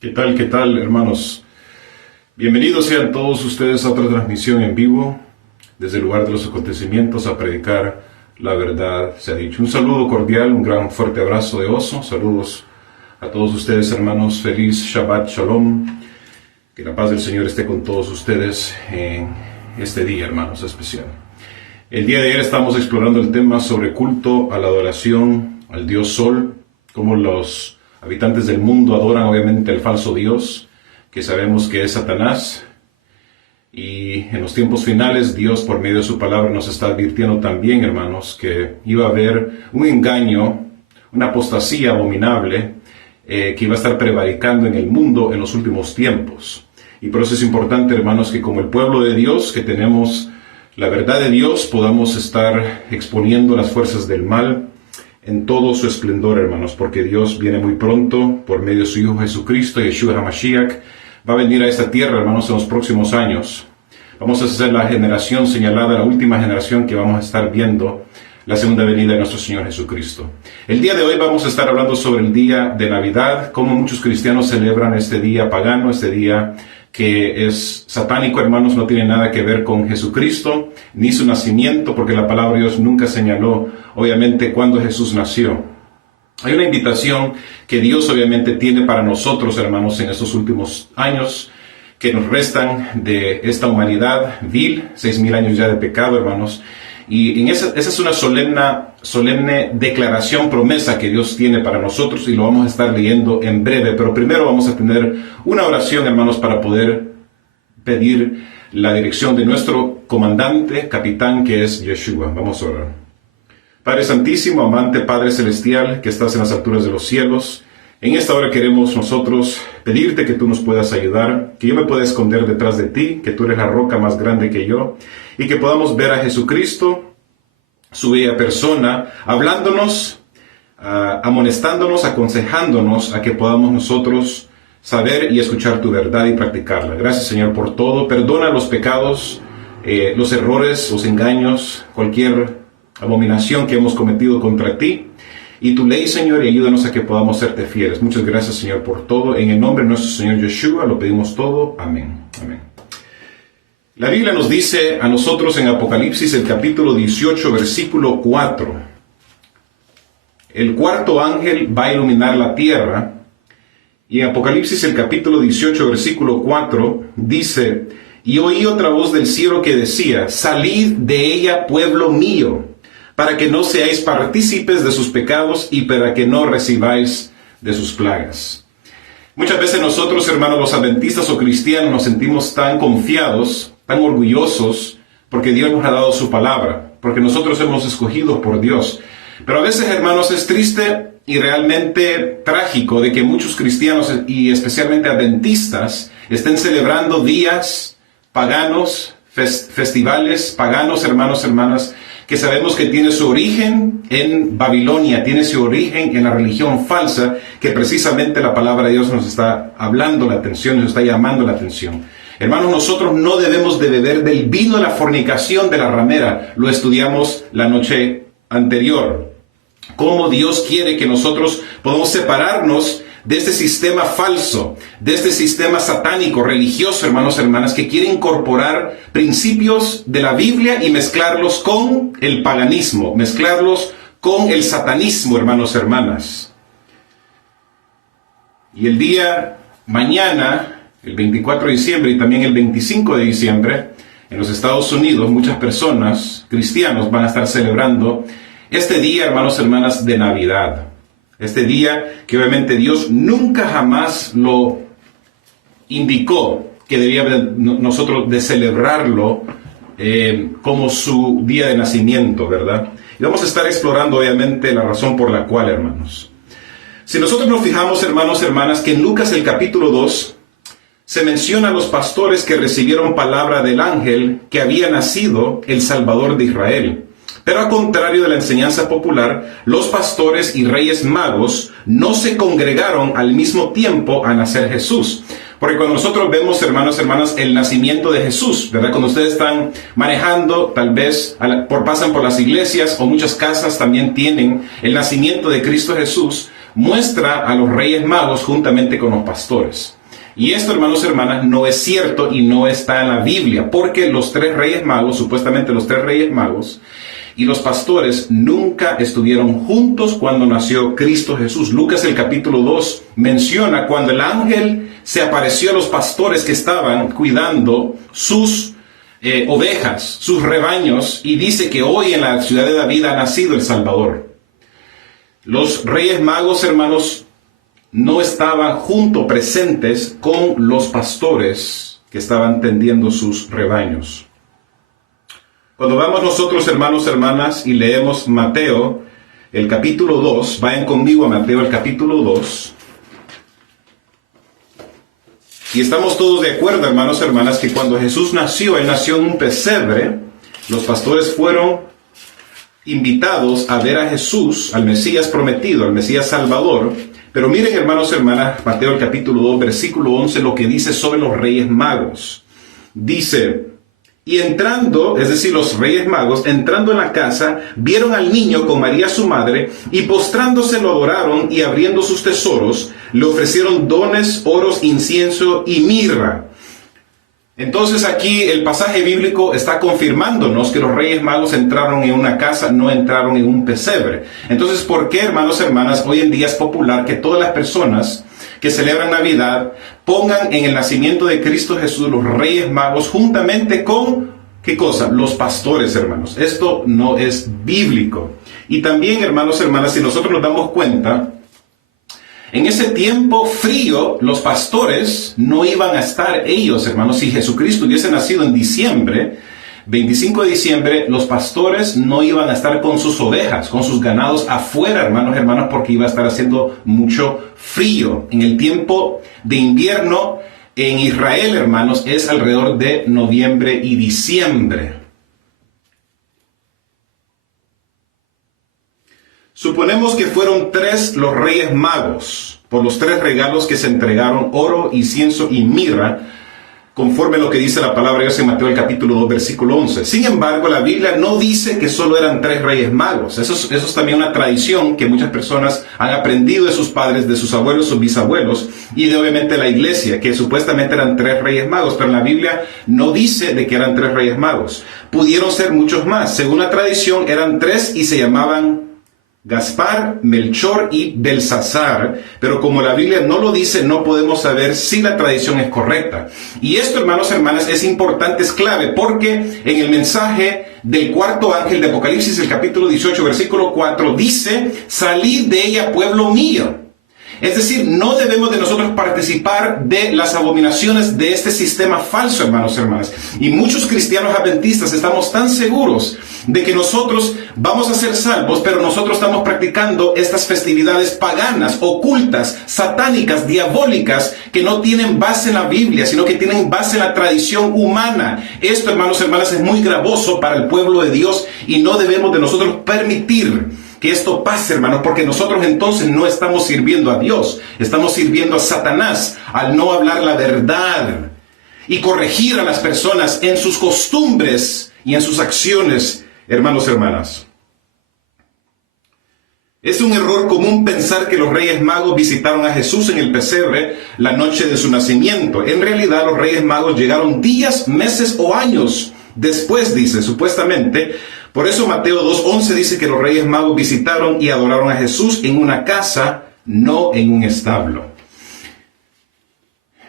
Qué tal, hermanos? Bienvenidos sean todos ustedes a otra transmisión en vivo desde el lugar de los acontecimientos a predicar la verdad, se ha dicho. Un saludo cordial, un gran fuerte abrazo de oso. Saludos a todos ustedes, hermanos. Feliz Shabbat Shalom. Que la paz del Señor esté con todos ustedes en este día, hermanos, especial. El día de ayer estamos explorando el tema sobre culto a la adoración al Dios Sol, cómo los habitantes del mundo adoran obviamente al falso Dios, que sabemos que es Satanás. Y en los tiempos finales Dios por medio de su palabra nos está advirtiendo también, hermanos, que iba a haber un engaño, una apostasía abominable que iba a estar prevaricando en el mundo en los últimos tiempos. Y por eso es importante, hermanos, que como el pueblo de Dios, que tenemos la verdad de Dios, podamos estar exponiendo las fuerzas del mal en todo su esplendor, hermanos, porque Dios viene muy pronto por medio de su Hijo Jesucristo, Yeshua HaMashiach. Va a venir a esta tierra, hermanos, en los próximos años. Vamos a ser la generación señalada, la última generación que vamos a estar viendo la segunda venida de nuestro Señor Jesucristo. El día de hoy vamos a estar hablando sobre el día de Navidad, cómo muchos cristianos celebran este día pagano, este día que es satánico, hermanos, no tiene nada que ver con Jesucristo, ni su nacimiento, porque la palabra de Dios nunca señaló, obviamente, cuándo Jesús nació. Hay una invitación que Dios obviamente tiene para nosotros, hermanos, en estos últimos años que nos restan de esta humanidad vil, 6,000 años ya de pecado, hermanos. Y esa es una solemne declaración, promesa que Dios tiene para nosotros y lo vamos a estar leyendo en breve. Pero primero vamos a tener una oración, hermanos, para poder pedir la dirección de nuestro comandante, capitán, que es Yeshua. Vamos a orar. Padre Santísimo, amante Padre Celestial, que estás en las alturas de los cielos, en esta hora queremos nosotros pedirte que tú nos puedas ayudar, que yo me pueda esconder detrás de ti, que tú eres la roca más grande que yo, y que podamos ver a Jesucristo, su bella persona, hablándonos, amonestándonos, aconsejándonos a que podamos nosotros saber y escuchar tu verdad y practicarla. Gracias, Señor, por todo. Perdona los pecados, los errores, los engaños, cualquier abominación que hemos cometido contra ti y tu ley, Señor, y ayúdanos a que podamos serte fieles. Muchas gracias, Señor, por todo. En el nombre de nuestro Señor Yeshua lo pedimos todo. Amén. Amén. La Biblia nos dice a nosotros en Apocalipsis, el capítulo 18, versículo 4. El cuarto ángel va a iluminar la tierra. Y en Apocalipsis, el capítulo 18, versículo 4, dice: y oí otra voz del cielo que decía: salid de ella, pueblo mío, para que no seáis partícipes de sus pecados y para que no recibáis de sus plagas. Muchas veces nosotros, hermanos, los adventistas o cristianos, nos sentimos tan confiados, tan orgullosos, porque Dios nos ha dado su palabra, porque nosotros hemos escogido por Dios. Pero a veces, hermanos, es triste y realmente trágico de que muchos cristianos, y especialmente adventistas, estén celebrando días paganos, festivales paganos, hermanos, hermanas, que sabemos que tiene su origen en Babilonia, tiene su origen en la religión falsa, que precisamente la palabra de Dios nos está hablando la atención, nos está llamando la atención. Hermanos, nosotros no debemos de beber del vino de la fornicación de la ramera. Lo estudiamos la noche anterior. Cómo Dios quiere que nosotros podamos separarnos de este sistema falso, de este sistema satánico, religioso, hermanos, hermanas, que quiere incorporar principios de la Biblia y mezclarlos con el paganismo, mezclarlos con el satanismo, hermanos, hermanas. Y el día mañana, el 24 de diciembre y también el 25 de diciembre, en los Estados Unidos, muchas personas, cristianos, van a estar celebrando este día, hermanos, hermanas, de Navidad. Este día que obviamente Dios nunca jamás lo indicó que debía nosotros de celebrarlo como su día de nacimiento, ¿verdad? Y vamos a estar explorando obviamente la razón por la cual, hermanos. Si nosotros nos fijamos, hermanos, hermanas, que en Lucas el capítulo 2 se menciona a los pastores que recibieron palabra del ángel que había nacido el Salvador de Israel. Pero a contrario de la enseñanza popular, los pastores y reyes magos no se congregaron al mismo tiempo a nacer Jesús. Porque cuando nosotros vemos, hermanos, hermanas, el nacimiento de Jesús, ¿verdad? Cuando ustedes están manejando, tal vez pasan por las iglesias o muchas casas también tienen el nacimiento de Cristo Jesús. muestra a los reyes magos juntamente con los pastores. Y esto, hermanos y hermanas, no es cierto y no está en la Biblia, porque los tres reyes magos, supuestamente los tres reyes magos, y los pastores nunca estuvieron juntos cuando nació Cristo Jesús. Lucas el capítulo 2 menciona cuando el ángel se apareció a los pastores que estaban cuidando sus ovejas, sus rebaños, y dice que hoy en la ciudad de David ha nacido el Salvador. Los reyes magos, hermanos, no estaban juntos, presentes con los pastores que estaban tendiendo sus rebaños. Cuando vamos nosotros, hermanos, hermanas, y leemos Mateo, el capítulo 2, vayan conmigo a Mateo, el capítulo 2, y estamos todos de acuerdo, hermanos, hermanas, que cuando Jesús nació, Él nació en un pesebre. Los pastores fueron invitados a ver a Jesús, al Mesías prometido, al Mesías Salvador. Pero miren, hermanos, hermanas, Mateo, el capítulo 2, versículo 11, lo que dice sobre los reyes magos. Dice: y entrando, es decir, los reyes magos, entrando en la casa, vieron al niño con María su madre, y postrándose lo adoraron, y abriendo sus tesoros, le ofrecieron dones, oros, incienso y mirra. Entonces aquí el pasaje bíblico está confirmándonos que los reyes magos entraron en una casa, no entraron en un pesebre. Entonces, ¿por qué, hermanos y hermanas, hoy en día es popular que todas las personas que celebran Navidad pongan en el nacimiento de Cristo Jesús los reyes magos juntamente con, ¿qué cosa? Los pastores, hermanos? Esto no es bíblico. Y también, hermanos y hermanas, si nosotros nos damos cuenta, en ese tiempo frío, los pastores no iban a estar ellos, hermanos. Si Jesucristo hubiese nacido en diciembre, 25 de diciembre, los pastores no iban a estar con sus ovejas, con sus ganados afuera, hermanos, porque iba a estar haciendo mucho frío. En el tiempo de invierno en Israel, hermanos, es alrededor de noviembre y diciembre. Suponemos que fueron 3 los reyes magos, por los 3 regalos que se entregaron, oro, incienso y mirra, conforme a lo que dice la palabra de Dios en Mateo el capítulo 2, versículo 11. Sin embargo, la Biblia no dice que solo eran 3 reyes magos. Eso es también una tradición que muchas personas han aprendido de sus padres, de sus abuelos, sus bisabuelos, y de obviamente la iglesia, que supuestamente eran 3 reyes magos, pero la Biblia no dice de que eran 3 reyes magos. Pudieron ser muchos más. Según la tradición, eran 3 y se llamaban Gaspar, Melchor y Belsasar, pero como la Biblia no lo dice, no podemos saber si la tradición es correcta. Y esto, hermanos y hermanas, es importante, es clave, porque en el mensaje del cuarto ángel de Apocalipsis, el capítulo 18, versículo 4, dice: salid de ella, pueblo mío. Es decir, no debemos de nosotros participar de las abominaciones de este sistema falso, hermanos y hermanas. Y muchos cristianos adventistas estamos tan seguros de que nosotros vamos a ser salvos, pero nosotros estamos practicando estas festividades paganas, ocultas, satánicas, diabólicas, que no tienen base en la Biblia, sino que tienen base en la tradición humana. Esto, hermanos y hermanas, es muy gravoso para el pueblo de Dios y no debemos de nosotros permitir que esto pase, hermanos, porque nosotros entonces no estamos sirviendo a Dios, estamos sirviendo a Satanás al no hablar la verdad y corregir a las personas en sus costumbres y en sus acciones, hermanos y hermanas. Es un error común pensar que los reyes magos visitaron a Jesús en el pesebre la noche de su nacimiento. En realidad, los reyes magos llegaron días, meses o años después, dice, supuestamente. Por eso Mateo 2:11 dice que los reyes magos visitaron y adoraron a Jesús en una casa, no en un establo.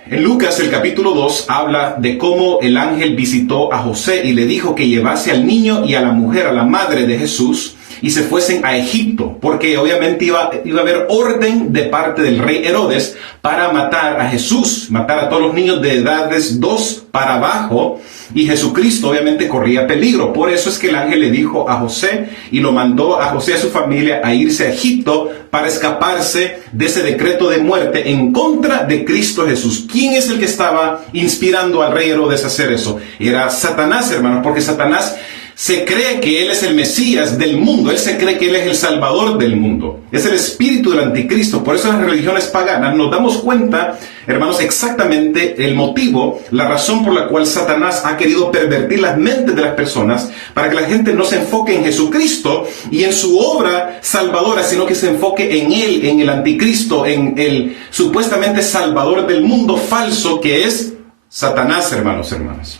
En Lucas el capítulo 2 habla de cómo el ángel visitó a José y le dijo que llevase al niño y a la mujer, a la madre de Jesús, y se fuesen a Egipto, porque obviamente iba a haber orden de parte del rey Herodes para matar a Jesús, matar a todos los niños de edades 2 para abajo, y Jesucristo obviamente corría peligro. Por eso es que el ángel le dijo a José, y lo mandó a José y a su familia a irse a Egipto para escaparse de ese decreto de muerte en contra de Cristo Jesús. ¿Quién es el que estaba inspirando al rey Herodes a hacer eso? Era Satanás, hermanos, porque Satanás se cree que él es el Mesías del mundo, él se cree que él es el Salvador del mundo. Es el espíritu del anticristo. Por eso en las religiones paganas nos damos cuenta, hermanos, exactamente el motivo, la razón por la cual Satanás ha querido pervertir las mentes de las personas para que la gente no se enfoque en Jesucristo y en su obra salvadora, sino que se enfoque en él, en el anticristo, en el supuestamente salvador del mundo falso que es Satanás, hermanos, hermanas.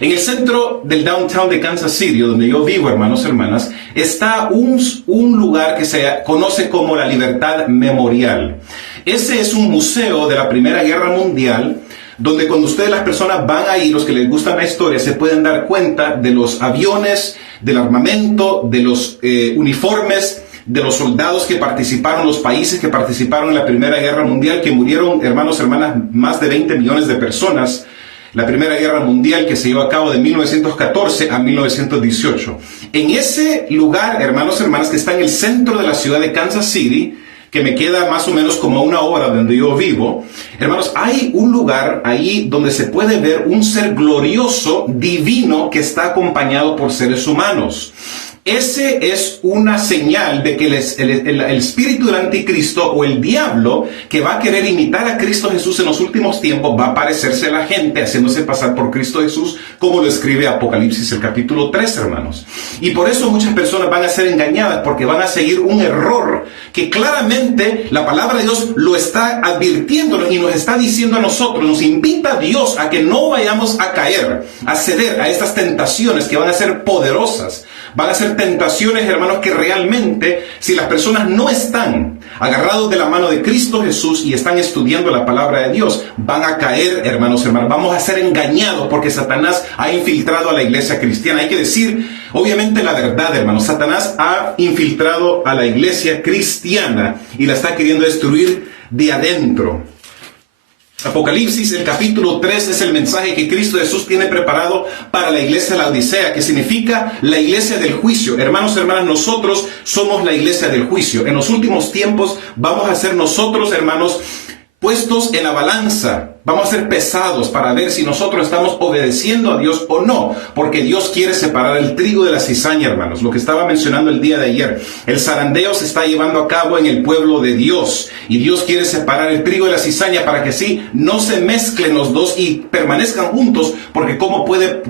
En el centro del downtown de Kansas City, donde yo vivo, hermanos, hermanas, está un lugar que se conoce como la Libertad Memorial. Ese es un museo de la Primera Guerra Mundial, donde cuando ustedes, las personas, van ahí, los que les gusta la historia, se pueden dar cuenta de los aviones, del armamento, de los uniformes, de los soldados que participaron, los países que participaron en la Primera Guerra Mundial, que murieron, hermanos, hermanas, más de 20 millones de personas. La Primera Guerra Mundial que se llevó a cabo de 1914 a 1918. En ese lugar, hermanos, hermanas, que está en el centro de la ciudad de Kansas City, que me queda más o menos como a 1 hora de donde yo vivo, hermanos, hay un lugar ahí donde se puede ver un ser glorioso, divino, que está acompañado por seres humanos. Ese es una señal de que el espíritu del anticristo o el diablo que va a querer imitar a Cristo Jesús en los últimos tiempos va a parecerse a la gente haciéndose pasar por Cristo Jesús, como lo escribe Apocalipsis el capítulo 3, hermanos. Y por eso muchas personas van a ser engañadas porque van a seguir un error que claramente la palabra de Dios lo está advirtiendo y nos está diciendo a nosotros, nos invita a Dios a que no vayamos a caer, a ceder a estas tentaciones que van a ser poderosas. Van a ser tentaciones, hermanos, que realmente, si las personas no están agarrados de la mano de Cristo Jesús y están estudiando la palabra de Dios, van a caer, hermanos, hermanos. Vamos a ser engañados porque Satanás ha infiltrado a la iglesia cristiana. Hay que decir, obviamente, la verdad, hermanos. Satanás ha infiltrado a la iglesia cristiana y la está queriendo destruir de adentro. Apocalipsis, el capítulo 3, es el mensaje que Cristo Jesús tiene preparado para la iglesia de la Odisea, que significa la iglesia del juicio. Hermanos, hermanas, nosotros somos la iglesia del juicio. En los últimos tiempos vamos a ser nosotros, hermanos, puestos en la balanza. Vamos a ser pesados para ver si nosotros estamos obedeciendo a Dios o no, porque Dios quiere separar el trigo de la cizaña, hermanos. Lo que estaba mencionando el día de ayer, el zarandeo se está llevando a cabo en el pueblo de Dios, y Dios quiere separar el trigo de la cizaña para que así no se mezclen los dos y permanezcan juntos, porque ¿cómo puede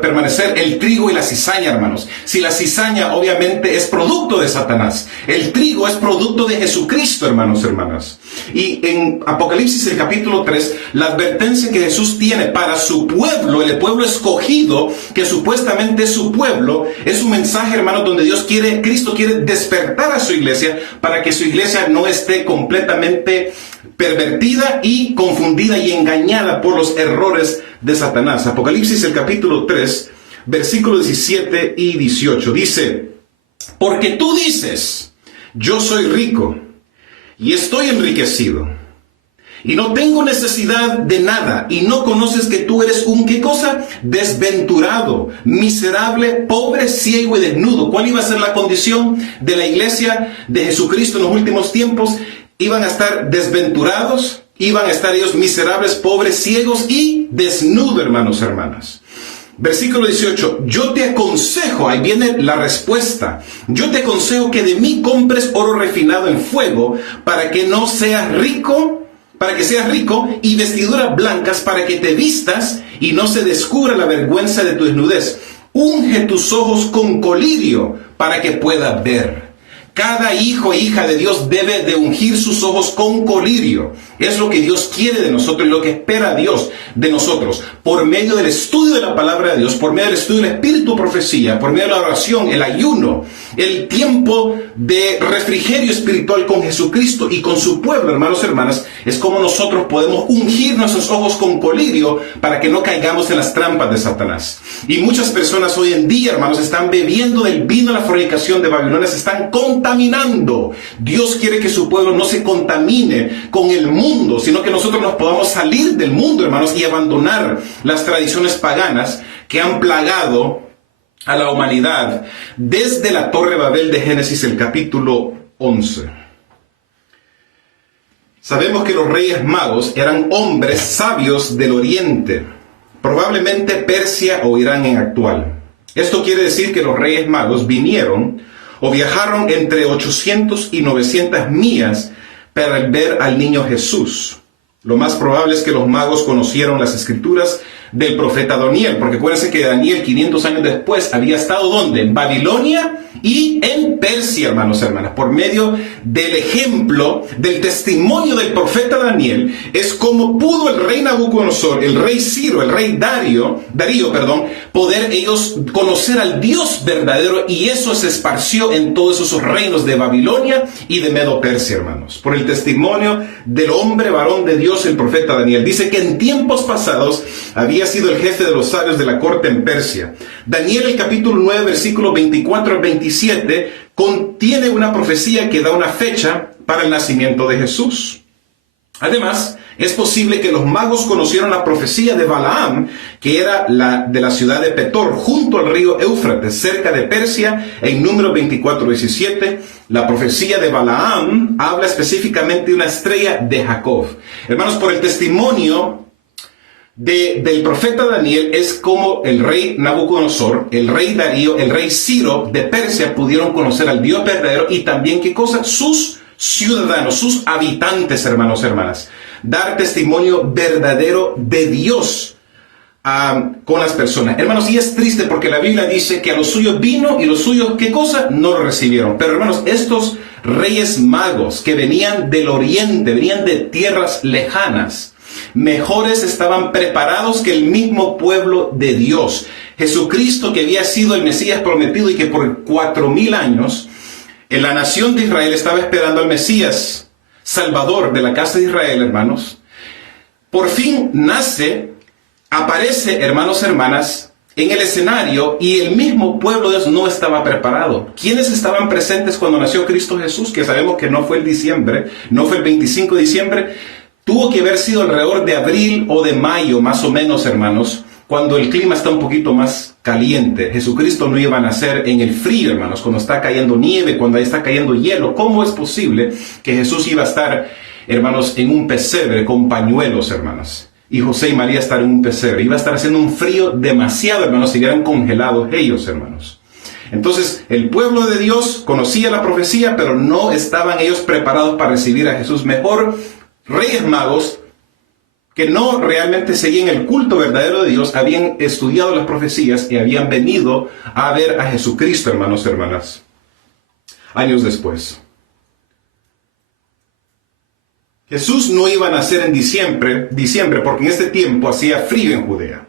permanecer el trigo y la cizaña, hermanos? Si la cizaña obviamente es producto de Satanás, el trigo es producto de Jesucristo, hermanos, hermanas. Y en Apocalipsis, el capítulo 3, la advertencia que Jesús tiene para su pueblo, el pueblo escogido, que supuestamente es su pueblo, es un mensaje, hermanos, donde Cristo quiere despertar a su iglesia para que su iglesia no esté completamente pervertida y confundida y engañada por los errores de Satanás. Apocalipsis, el capítulo 3, versículos 17 y 18, dice: porque tú dices, yo soy rico y estoy enriquecido, y no tengo necesidad de nada, y no conoces que tú eres un, ¿qué cosa? Desventurado, miserable, pobre, ciego y desnudo. ¿Cuál iba a ser la condición de la iglesia de Jesucristo en los últimos tiempos? Iban a estar desventurados, iban a estar ellos miserables, pobres, ciegos y desnudos, hermanos, hermanas. Versículo 18, yo te aconsejo, ahí viene la respuesta, yo te aconsejo que de mí compres oro refinado en fuego, para que seas rico, y vestiduras blancas para que te vistas y no se descubra la vergüenza de tu desnudez. Unge tus ojos con colirio para que puedas ver. Cada hijo e hija de Dios debe de ungir sus ojos con colirio. Es lo que Dios quiere de nosotros y lo que espera Dios de nosotros. Por medio del estudio de la palabra de Dios, por medio del estudio del Espíritu Profecía, por medio de la oración, el ayuno, el tiempo de refrigerio espiritual con Jesucristo y con su pueblo, hermanos y hermanas, es como nosotros podemos ungir nuestros ojos con colirio para que no caigamos en las trampas de Satanás. Y muchas personas hoy en día, hermanos, están bebiendo del vino de la fornicación de Babilonia, se están contaminando. Dios quiere que su pueblo no se contamine con el mundo, sino que nosotros nos podamos salir del mundo, hermanos, y abandonar las tradiciones paganas que han plagado a la humanidad desde la Torre Babel de Génesis, el capítulo 11. Sabemos que los reyes magos eran hombres sabios del oriente, probablemente Persia o Irán en actual. Esto quiere decir que los Reyes Magos vinieron o viajaron entre 800 y 900 millas para ver al niño Jesús. Lo más probable es que los magos conocieron las escrituras del profeta Daniel, porque acuérdense que Daniel 500 años después había estado ¿dónde? En Babilonia y en Persia, hermanos y hermanas. Por medio del ejemplo, del testimonio del profeta Daniel, es como pudo el rey Nabucodonosor, el rey Ciro, el rey Darío, poder ellos conocer al Dios verdadero, y eso se esparció en todos esos reinos de Babilonia y de Medo-Persia, hermanos. Por el testimonio del hombre varón de Dios, el profeta Daniel. Dice que en tiempos pasados había sido el jefe de los sabios de la corte en Persia. Daniel, el capítulo 9, versículos 24 al 27, contiene una profecía que da una fecha para el nacimiento de Jesús. Además, es posible que los magos conocieron la profecía de Balaam, que era de la ciudad de Petor, junto al río Éufrates, cerca de Persia. En Números 24:17, la profecía de Balaam habla específicamente de una estrella de Jacob. Hermanos, por el testimonio del profeta Daniel, es como el rey Nabucodonosor, el rey Darío, el rey Ciro de Persia pudieron conocer al Dios verdadero, y también, ¿qué cosa? Sus ciudadanos, sus habitantes, hermanos y hermanas. Dar testimonio verdadero de Dios con las personas. Hermanos, y es triste porque la Biblia dice que a los suyos vino y los suyos, ¿qué cosa? No lo recibieron. Pero hermanos, estos reyes magos que venían del oriente, venían de tierras lejanas, mejores estaban preparados que el mismo pueblo de Dios. Jesucristo, que había sido el Mesías prometido y que por 4000 años en la nación de Israel estaba esperando al Mesías Salvador de la casa de Israel, hermanos, por fin nace, aparece, hermanos y hermanas, en el escenario, y el mismo pueblo de Dios no estaba preparado. ¿Quiénes estaban presentes cuando nació Cristo Jesús? Que sabemos que no fue el diciembre, no fue el 25 de diciembre, tuvo que haber sido alrededor de abril o de mayo, más o menos, hermanos, cuando el clima está un poquito más caliente. Jesucristo no iba a nacer en el frío, hermanos, cuando está cayendo nieve, cuando está cayendo hielo. ¿Cómo es posible que Jesús iba a estar, hermanos, en un pesebre con pañuelos, hermanos? Y José y María estar en un pesebre. Iba a estar haciendo un frío demasiado, hermanos, si hubieran congelados ellos, hermanos. Entonces, el pueblo de Dios conocía la profecía, pero no estaban ellos preparados para recibir a Jesús. Mejor, reyes magos que no realmente seguían el culto verdadero de Dios, habían estudiado las profecías y habían venido a ver a Jesucristo, hermanos y hermanas, años después. Jesús no iba a nacer en diciembre, porque en este tiempo hacía frío en Judea.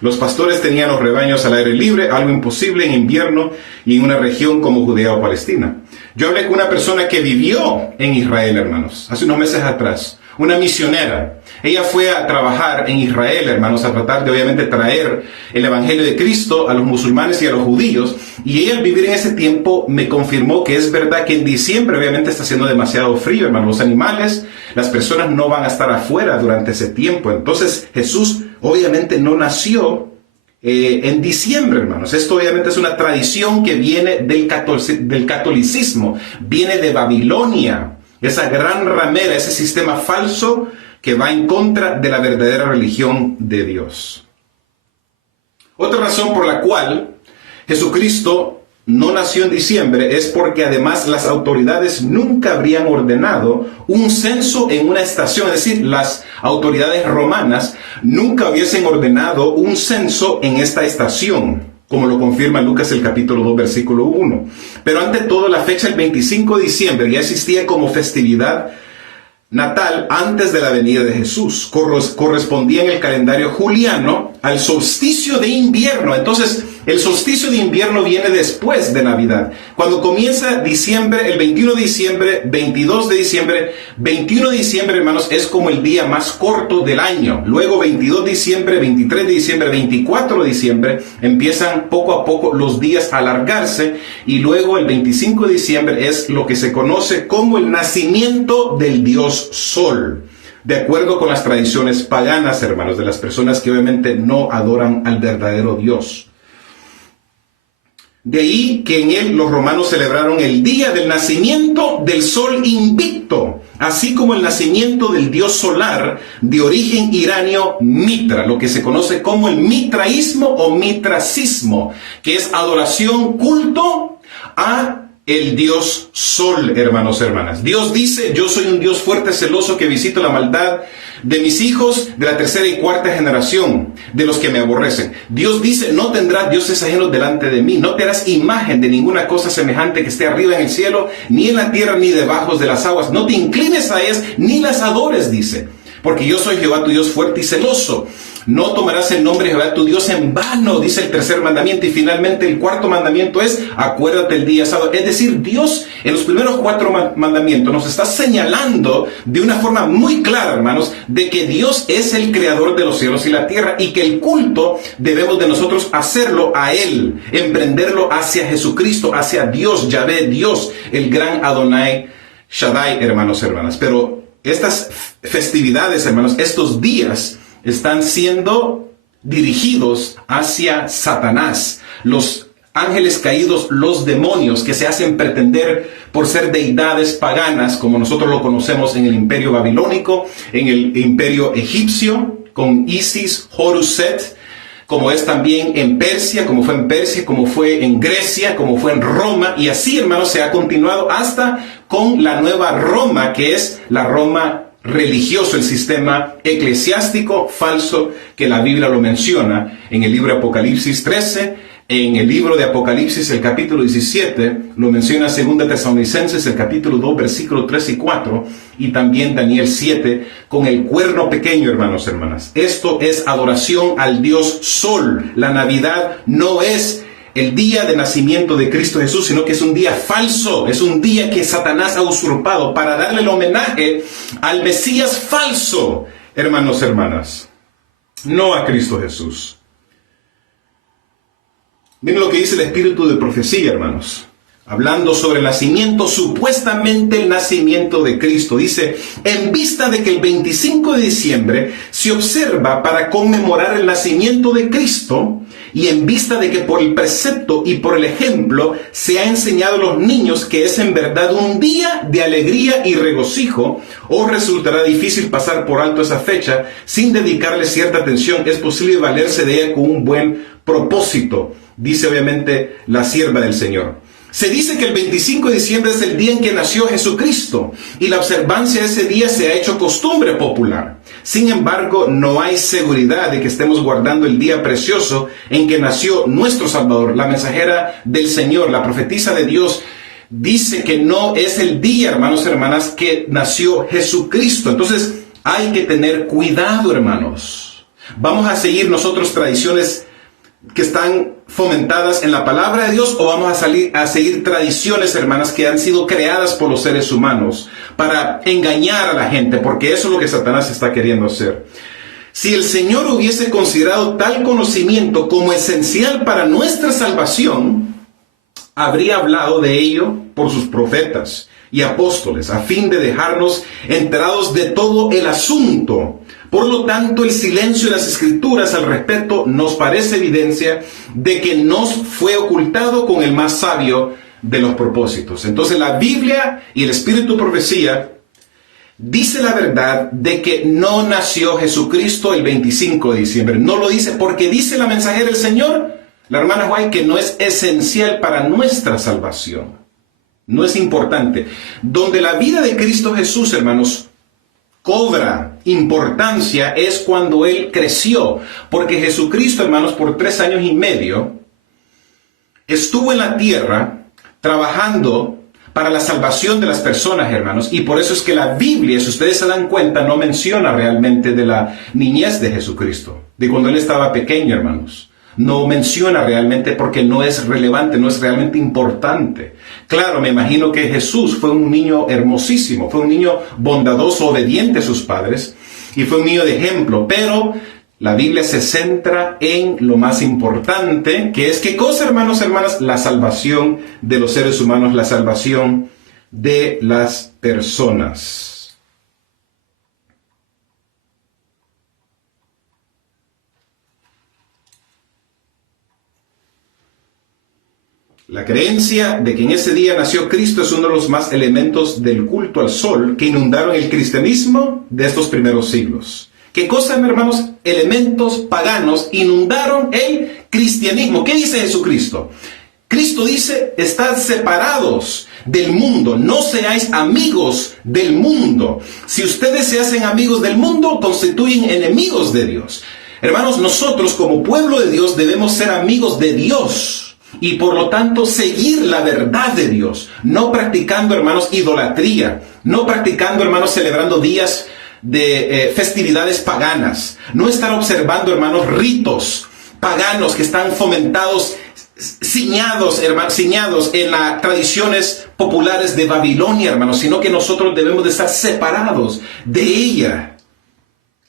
Los pastores tenían los rebaños al aire libre, algo imposible en invierno y en una región como Judea o Palestina. Yo hablé con una persona que vivió en Israel, hermanos, hace unos meses atrás. Una misionera. Ella fue a trabajar en Israel, hermanos, a tratar de obviamente traer el evangelio de Cristo a los musulmanes y a los judíos. Y ella, al vivir en ese tiempo, me confirmó que es verdad que en diciembre obviamente está haciendo demasiado frío, hermanos. Los animales, las personas no van a estar afuera durante ese tiempo. Entonces Jesús obviamente no nació en diciembre, hermanos. Esto obviamente es una tradición que viene del catolicismo, viene de Babilonia. Esa gran ramera, ese sistema falso que va en contra de la verdadera religión de Dios. Otra razón por la cual Jesucristo no nació en diciembre es porque además las autoridades nunca habrían ordenado un censo en una estación, es decir, las autoridades romanas nunca hubiesen ordenado un censo en esta estación, como lo confirma Lucas el capítulo 2, versículo 1. Pero ante todo, la fecha del 25 de diciembre ya existía como festividad natal antes de la venida de Jesús. Correspondía en el calendario juliano al solsticio de invierno. Entonces, el solsticio de invierno viene después de Navidad. Cuando comienza diciembre, el 21 de diciembre, 22 de diciembre, 21 de diciembre, hermanos, es como el día más corto del año. Luego 22 de diciembre, 23 de diciembre, 24 de diciembre, empiezan poco a poco los días a alargarse. Y luego el 25 de diciembre es lo que se conoce como el nacimiento del Dios Sol. De acuerdo con las tradiciones paganas, hermanos, de las personas que obviamente no adoran al verdadero Dios. De ahí que en él los romanos celebraron el día del nacimiento del sol invicto. así como el nacimiento del dios solar de origen iranio Mitra, lo que se conoce como el mitraísmo o mitracismo, que es adoración, culto a el Dios Sol, hermanos, hermanas. Dios dice, yo soy un Dios fuerte, celoso, que visito la maldad de mis hijos de la tercera y cuarta generación, de los que me aborrecen. Dios dice, no tendrás dioses ajenos delante de mí, no te harás imagen de ninguna cosa semejante que esté arriba en el cielo, ni en la tierra, ni debajo de las aguas. No te inclines a ellas, ni las adores, dice. Porque yo soy Jehová tu Dios fuerte y celoso. No tomarás el nombre de Jehová tu Dios en vano, dice el tercer mandamiento. Y finalmente el cuarto mandamiento es, acuérdate el día sábado. Es decir, Dios en los primeros cuatro mandamientos nos está señalando de una forma muy clara, hermanos, de que Dios es el creador de los cielos y la tierra y que el culto debemos de nosotros hacerlo a Él, emprenderlo hacia Jesucristo, hacia Dios, Yahvé, Dios, el gran Adonai Shaddai, hermanos, hermanas. Pero estas festividades, hermanos, estos días están siendo dirigidos hacia Satanás, los ángeles caídos, los demonios que se hacen pretender por ser deidades paganas, como nosotros lo conocemos en el imperio babilónico, en el imperio egipcio, con Isis, Horus, Set, como es también en Persia, como fue en Persia, como fue en Grecia, como fue en Roma, y así, hermanos, se ha continuado hasta con la nueva Roma, que es la Roma religioso, el sistema eclesiástico falso, que la Biblia lo menciona en el libro de Apocalipsis 13, en el libro de Apocalipsis, el capítulo 17, lo menciona 2 Tesalonicenses, el capítulo 2, versículos 3 y 4, y también Daniel 7, con el cuerno pequeño, hermanos, hermanas. Esto es adoración al Dios Sol. La Navidad no es el día de nacimiento de Cristo Jesús, sino que es un día falso, es un día que Satanás ha usurpado para darle el homenaje al Mesías falso, hermanos, hermanas, no a Cristo Jesús. Miren lo que dice el espíritu de profecía, hermanos, hablando sobre el nacimiento, supuestamente el nacimiento de Cristo. Dice, en vista de que el 25 de diciembre se observa para conmemorar el nacimiento de Cristo, y en vista de que por el precepto y por el ejemplo se ha enseñado a los niños que es en verdad un día de alegría y regocijo, os resultará difícil pasar por alto esa fecha sin dedicarle cierta atención. Es posible valerse de ella con un buen propósito, dice obviamente la sierva del Señor. Se dice que el 25 de diciembre es el día en que nació Jesucristo y la observancia de ese día se ha hecho costumbre popular. Sin embargo, no hay seguridad de que estemos guardando el día precioso en que nació nuestro Salvador. La mensajera del Señor, la profetisa de Dios, dice que no es el día, hermanos y hermanas, que nació Jesucristo. Entonces, hay que tener cuidado, hermanos. Vamos a seguir nosotros tradiciones que están fomentadas en la palabra de Dios, o vamos a seguir tradiciones, hermanas, que han sido creadas por los seres humanos para engañar a la gente, porque eso es lo que Satanás está queriendo hacer. Si el Señor hubiese considerado tal conocimiento como esencial para nuestra salvación, habría hablado de ello por sus profetas y apóstoles, a fin de dejarnos enterados de todo el asunto. Por lo tanto, el silencio de las Escrituras al respecto nos parece evidencia de que nos fue ocultado con el más sabio de los propósitos. Entonces, la Biblia y el Espíritu de Profecía dice la verdad de que no nació Jesucristo el 25 de diciembre. No lo dice porque dice la mensajera del Señor, la hermana White, que no es esencial para nuestra salvación. No es importante. Donde la vida de Cristo Jesús, hermanos, cobra importancia es cuando Él creció. Porque Jesucristo, hermanos, por 3 años y medio, estuvo en la tierra trabajando para la salvación de las personas, hermanos. Y por eso es que la Biblia, si ustedes se dan cuenta, no menciona realmente de la niñez de Jesucristo, de cuando Él estaba pequeño, hermanos. No menciona realmente porque no es relevante, no es realmente importante. Claro, me imagino que Jesús fue un niño hermosísimo, fue un niño bondadoso, obediente a sus padres, y fue un niño de ejemplo, pero la Biblia se centra en lo más importante, que es, ¿qué cosa, hermanos, hermanas? La salvación de los seres humanos, la salvación de las personas. La creencia de que en ese día nació Cristo es uno de los más elementos del culto al sol que inundaron el cristianismo de estos primeros siglos. ¿Qué cosa, hermanos? Elementos paganos inundaron el cristianismo. ¿Qué dice Jesucristo? Cristo dice, estad separados del mundo, no seáis amigos del mundo. Si ustedes se hacen amigos del mundo, constituyen enemigos de Dios. Hermanos, nosotros como pueblo de Dios debemos ser amigos de Dios y por lo tanto seguir la verdad de Dios, no practicando, hermanos, idolatría, no practicando, hermanos, celebrando días de festividades paganas, no estar observando, hermanos, ritos paganos que están fomentados, ciñados en las tradiciones populares de Babilonia, hermanos, sino que nosotros debemos de estar separados de ella.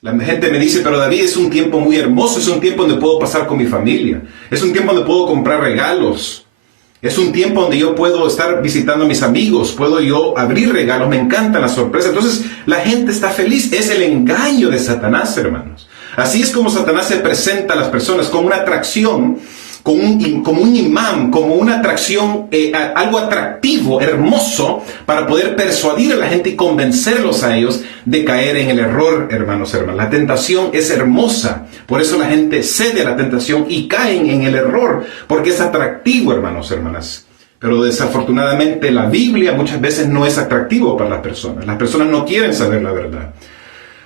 La gente me dice, pero David, es un tiempo muy hermoso, es un tiempo donde puedo pasar con mi familia, es un tiempo donde puedo comprar regalos, es un tiempo donde yo puedo estar visitando a mis amigos, puedo yo abrir regalos, me encantan las sorpresas. Entonces la gente está feliz. Es el engaño de Satanás, hermanos. Así es como Satanás se presenta a las personas, con una atracción, como un imán, como una atracción, algo atractivo, hermoso, para poder persuadir a la gente y convencerlos a ellos de caer en el error, hermanos. La tentación es hermosa, por eso la gente cede a la tentación y caen en el error, porque es atractivo, hermanos, hermanas. Pero desafortunadamente la Biblia muchas veces no es atractivo para las personas. Las personas no quieren saber la verdad.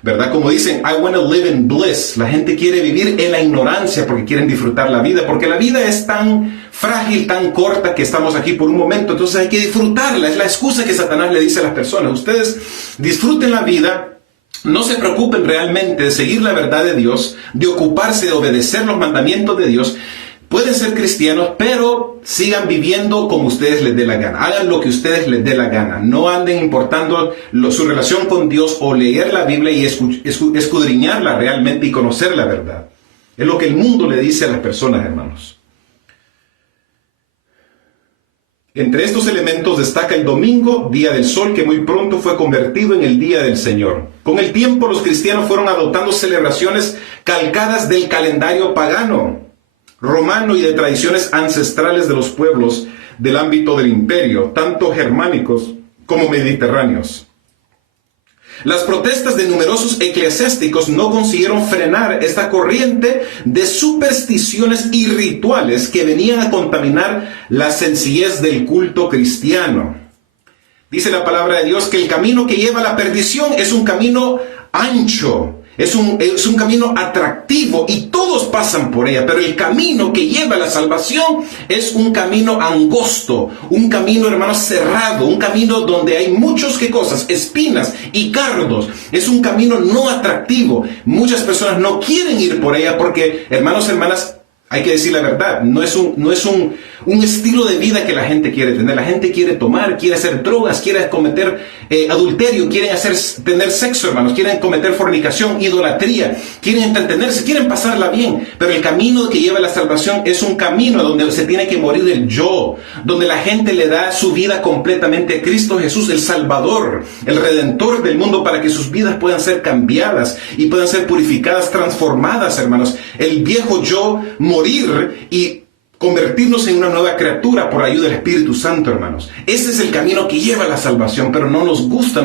¿Verdad? Como dicen, I want to live in bliss. La gente quiere vivir en la ignorancia porque quieren disfrutar la vida, porque la vida es tan frágil, tan corta, que estamos aquí por un momento, entonces hay que disfrutarla. Es la excusa que Satanás le dice a las personas. Ustedes disfruten la vida, no se preocupen realmente de seguir la verdad de Dios, de ocuparse de obedecer los mandamientos de Dios. Pueden ser cristianos, pero sigan viviendo como ustedes les dé la gana. Hagan lo que ustedes les dé la gana. No anden importando su relación con Dios o leer la Biblia y escudriñarla realmente y conocer la verdad. Es lo que el mundo le dice a las personas, hermanos. Entre estos elementos destaca el domingo, día del sol, que muy pronto fue convertido en el día del Señor. Con el tiempo, los cristianos fueron adoptando celebraciones calcadas del calendario pagano romano y de tradiciones ancestrales de los pueblos del ámbito del imperio, tanto germánicos como mediterráneos. Las protestas de numerosos eclesiásticos no consiguieron frenar esta corriente de supersticiones y rituales que venían a contaminar la sencillez del culto cristiano. Dice la palabra de Dios que el camino que lleva a la perdición es un camino ancho. Es un camino atractivo y todos pasan por ella, pero el camino que lleva a la salvación es un camino angosto, un camino, hermanos, cerrado, un camino donde hay muchas cosas, espinas y cardos. Es un camino no atractivo. Muchas personas no quieren ir por ella porque, hermanos, hermanas, hay que decir la verdad, no es un estilo de vida que la gente quiere tener. La gente quiere tomar, quiere hacer drogas, quiere cometer adulterio, quieren tener sexo, hermanos, quieren cometer fornicación, idolatría, quieren entretenerse, quieren pasarla bien. Pero el camino que lleva a la salvación es un camino donde se tiene que morir el yo, donde la gente le da su vida completamente a Cristo Jesús, el Salvador, el Redentor del mundo, para que sus vidas puedan ser cambiadas y puedan ser purificadas, transformadas, hermanos. El viejo yo morir y convertirnos en una nueva criatura por ayuda del Espíritu Santo, hermanos. Ese es el camino que lleva a la salvación, pero no nos gusta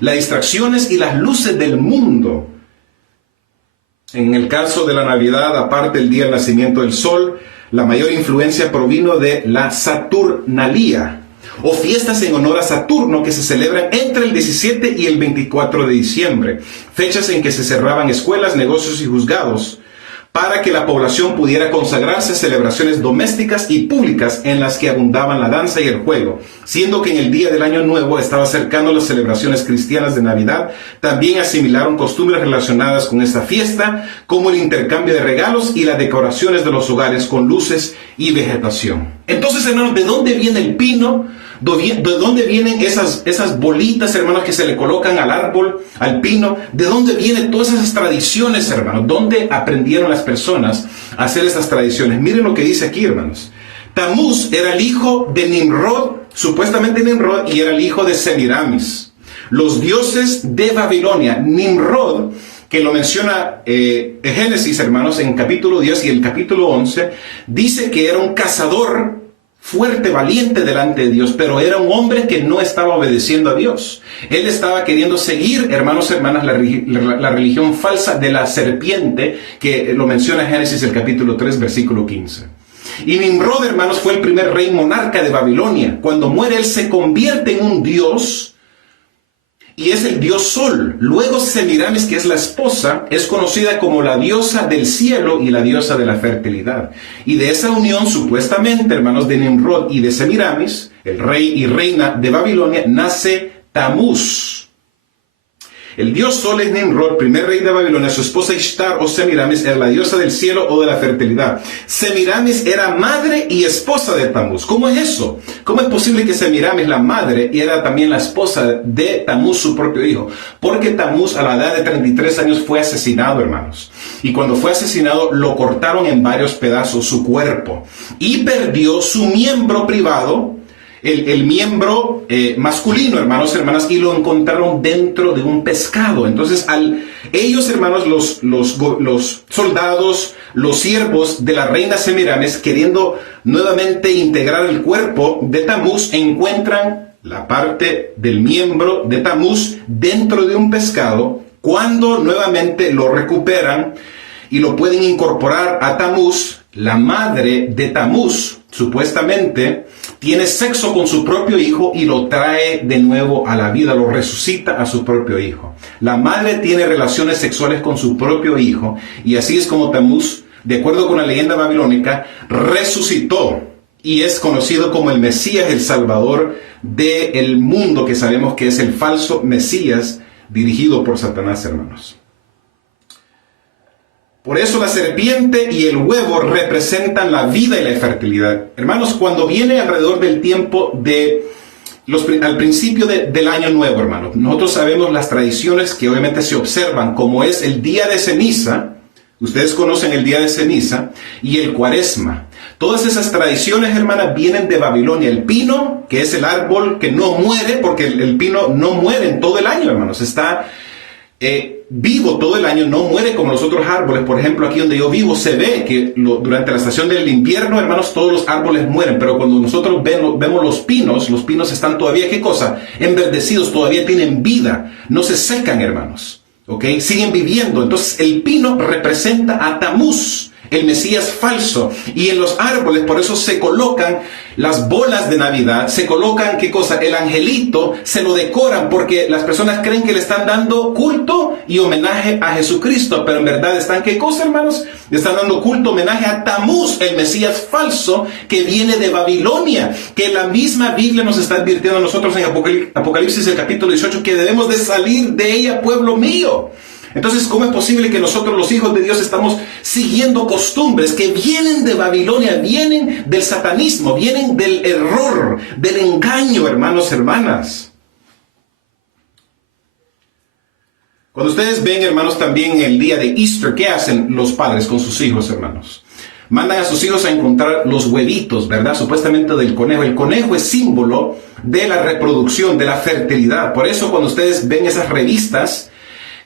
las distracciones y las luces del mundo. En el caso de la Navidad, aparte del día del nacimiento del sol, la mayor influencia provino de la Saturnalía, o fiestas en honor a Saturno que se celebran entre el 17 y el 24 de diciembre, fechas en que se cerraban escuelas, negocios y juzgados, para que la población pudiera consagrarse a celebraciones domésticas y públicas en las que abundaban la danza y el juego. Siendo que en el día del Año Nuevo estaba cercano las celebraciones cristianas de Navidad, también asimilaron costumbres relacionadas con esta fiesta, como el intercambio de regalos y las decoraciones de los hogares con luces y vegetación. Entonces, hermanos, ¿de dónde viene el pino? ¿De dónde vienen esas bolitas, hermanos, que se le colocan al árbol, al pino? ¿De dónde vienen todas esas tradiciones, hermanos? ¿Dónde aprendieron las personas a hacer esas tradiciones? Miren lo que dice aquí, hermanos. Tamuz era el hijo de Nimrod, supuestamente Nimrod, y era el hijo de Semiramis, los dioses de Babilonia. Nimrod, que lo menciona Génesis, hermanos, en capítulo 10 y el capítulo 11, dice que era un cazador fuerte, valiente delante de Dios, pero era un hombre que no estaba obedeciendo a Dios. Él estaba queriendo seguir, hermanos y hermanas, la religión falsa de la serpiente, que lo menciona Génesis el capítulo 3, versículo 15. Y Nimrod, hermanos, fue el primer rey monarca de Babilonia. Cuando muere, él se convierte en un dios, y es el dios Sol. Luego Semiramis, que es la esposa, es conocida como la diosa del cielo y la diosa de la fertilidad. Y de esa unión, supuestamente, hermanos, de Nimrod y de Semiramis, el rey y reina de Babilonia, nace Tamuz. El dios Sol es Nimrod, primer rey de Babilonia. Su esposa Ishtar o Semiramis era la diosa del cielo o de la fertilidad. Semiramis era madre y esposa de Tamuz. ¿Cómo es eso? ¿Cómo es posible que Semiramis, la madre, era también la esposa de Tamuz, su propio hijo? Porque Tamuz, a la edad de 33 años, fue asesinado, hermanos. Y cuando fue asesinado, lo cortaron en varios pedazos su cuerpo. Y perdió su miembro privado, el miembro masculino, hermanos y hermanas, y lo encontraron dentro de un pescado. Entonces, ellos, hermanos, los soldados, los siervos de la reina Semiramis, queriendo nuevamente integrar el cuerpo de Tamuz, encuentran la parte del miembro de Tamuz dentro de un pescado. Cuando nuevamente lo recuperan y lo pueden incorporar a Tamuz, la madre de Tamuz, supuestamente, tiene sexo con su propio hijo y lo trae de nuevo a la vida, lo resucita a su propio hijo. La madre tiene relaciones sexuales con su propio hijo, y así es como Tamuz, de acuerdo con la leyenda babilónica, resucitó y es conocido como el Mesías, el Salvador del mundo, que sabemos que es el falso Mesías dirigido por Satanás, hermanos. Por eso la serpiente y el huevo representan la vida y la fertilidad. Hermanos, cuando viene alrededor del tiempo al principio del año nuevo, hermanos, nosotros sabemos las tradiciones que obviamente se observan, como es el día de ceniza. Ustedes conocen el día de ceniza y el cuaresma. Todas esas tradiciones, hermanas, vienen de Babilonia. El pino, que es el árbol que no muere, porque el pino no muere en todo el año, hermanos. Está vivo todo el año, no muere como los otros árboles. Por ejemplo, aquí donde yo vivo se ve que durante la estación del invierno, hermanos, todos los árboles mueren, pero cuando nosotros vemos los pinos están todavía, ¿qué cosa? Enverdecidos, todavía tienen vida, no se secan, hermanos, ¿ok? Siguen viviendo. Entonces el pino representa a Tamuz, el Mesías falso, y en los árboles por eso se colocan las bolas de Navidad, se colocan, ¿qué cosa? El angelito, se lo decoran porque las personas creen que le están dando culto y homenaje a Jesucristo, pero en verdad están, ¿qué cosa, hermanos? Le están dando culto, homenaje a Tamuz, el Mesías falso que viene de Babilonia, que la misma Biblia nos está advirtiendo a nosotros en Apocalipsis el capítulo 18, que debemos de salir de ella, pueblo mío. Entonces, ¿cómo es posible que nosotros, los hijos de Dios, estamos siguiendo costumbres que vienen de Babilonia, vienen del satanismo, vienen del error, del engaño, hermanos, hermanas? Cuando ustedes ven, hermanos, también el día de Easter, ¿qué hacen los padres con sus hijos, hermanos? Mandan a sus hijos a encontrar los huevitos, ¿verdad? Supuestamente del conejo. El conejo es símbolo de la reproducción, de la fertilidad. Por eso, cuando ustedes ven esas revistas,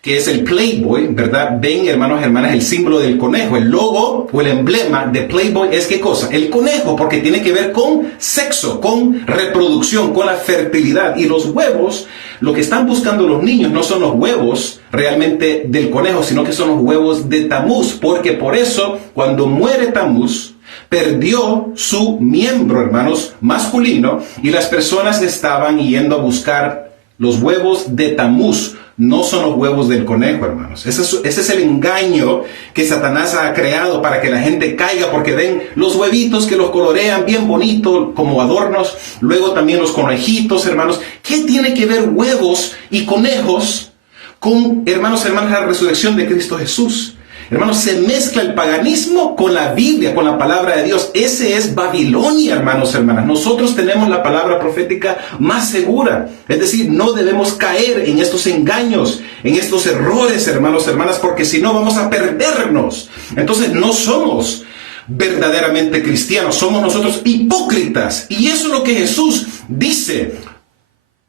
que es el Playboy, ¿verdad? Ven, hermanos y hermanas, el símbolo del conejo. El logo o el emblema de Playboy es ¿qué cosa? El conejo, porque tiene que ver con sexo, con reproducción, con la fertilidad. Y los huevos, lo que están buscando los niños no son los huevos realmente del conejo, sino que son los huevos de Tamuz. Porque por eso, cuando muere Tamuz, perdió su miembro, hermanos, masculino, y las personas estaban yendo a buscar los huevos de Tamuz. No son los huevos del conejo, hermanos. Ese es el engaño que Satanás ha creado para que la gente caiga, porque ven los huevitos que los colorean bien bonito como adornos. Luego también los conejitos, hermanos. ¿Qué tiene que ver huevos y conejos con, hermanos y hermanas, la resurrección de Cristo Jesús? Hermanos, se mezcla el paganismo con la Biblia, con la palabra de Dios. Ese es Babilonia, hermanos y hermanas. Nosotros tenemos la palabra profética más segura. Es decir, no debemos caer en estos engaños, en estos errores, hermanos y hermanas, porque si no vamos a perdernos. Entonces no somos verdaderamente cristianos, somos nosotros hipócritas. Y eso es lo que Jesús dice.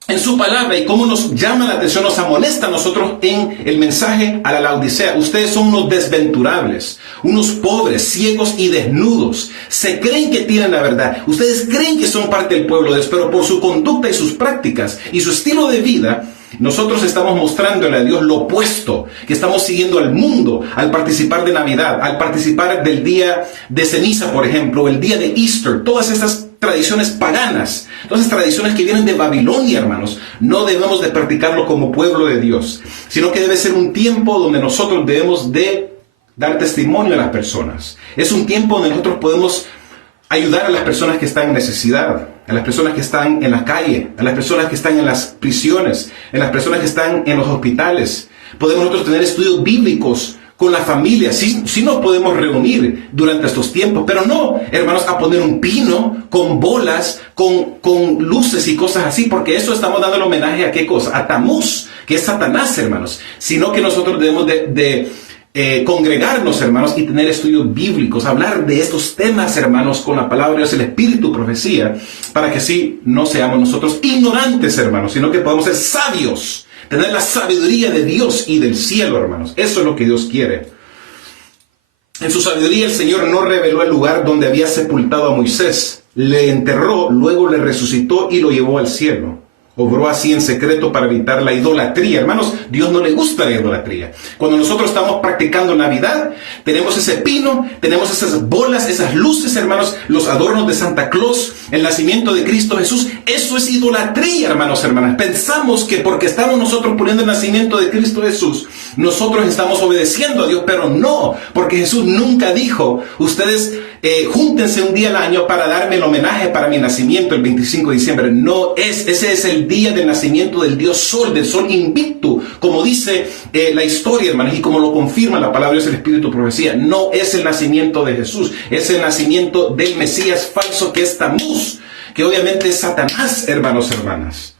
en su palabra y cómo nos llama la atención, nos amonesta a nosotros en el mensaje a la Laodicea. Ustedes son unos desventurables, unos pobres, ciegos y desnudos. Se creen que tienen la verdad. Ustedes creen que son parte del pueblo de Dios, pero por su conducta y sus prácticas y su estilo de vida, nosotros estamos mostrándole a Dios lo opuesto, que estamos siguiendo al mundo al participar de Navidad, al participar del día de ceniza, por ejemplo, el día de Easter, todas estas tradiciones paganas, todas esas tradiciones que vienen de Babilonia, hermanos. No debemos de practicarlo como pueblo de Dios, sino que debe ser un tiempo donde nosotros debemos de dar testimonio a las personas. Es un tiempo donde nosotros podemos ayudar a las personas que están en necesidad, a las personas que están en la calle, a las personas que están en las prisiones, a las personas que están en los hospitales. Podemos nosotros tener estudios bíblicos con la familia. Sí nos podemos reunir durante estos tiempos, pero no, hermanos, a poner un pino con bolas, con luces y cosas así, porque eso estamos dando el homenaje a ¿qué cosa? A Tamuz, que es Satanás, hermanos. Sino que nosotros debemos de congregarnos, hermanos, y tener estudios bíblicos, hablar de estos temas, hermanos, con la palabra de Dios, el Espíritu, profecía, para que así no seamos nosotros ignorantes, hermanos, sino que podamos ser sabios, tener la sabiduría de Dios y del cielo, hermanos. Eso es lo que Dios quiere. En su sabiduría el Señor no reveló el lugar donde había sepultado a Moisés, le enterró, luego le resucitó y lo llevó al cielo. Obró así en secreto para evitar la idolatría. Hermanos, Dios no le gusta la idolatría. Cuando nosotros estamos practicando Navidad, tenemos ese pino, tenemos esas bolas, esas luces, hermanos, los adornos de Santa Claus, el nacimiento de Cristo Jesús. Eso es idolatría, hermanos, hermanas. Pensamos que porque estamos nosotros poniendo el nacimiento de Cristo Jesús, nosotros estamos obedeciendo a Dios, pero no, porque Jesús nunca dijo, ustedes júntense un día al año para darme el homenaje para mi nacimiento el 25 de diciembre. No es, ese es el día del nacimiento del Dios Sol, del Sol invicto, como dice la historia, hermanos, y como lo confirma la palabra de Dios, el Espíritu profecía. No es el nacimiento de Jesús, es el nacimiento del Mesías falso, que es Tamuz, que obviamente es Satanás, hermanos, hermanas.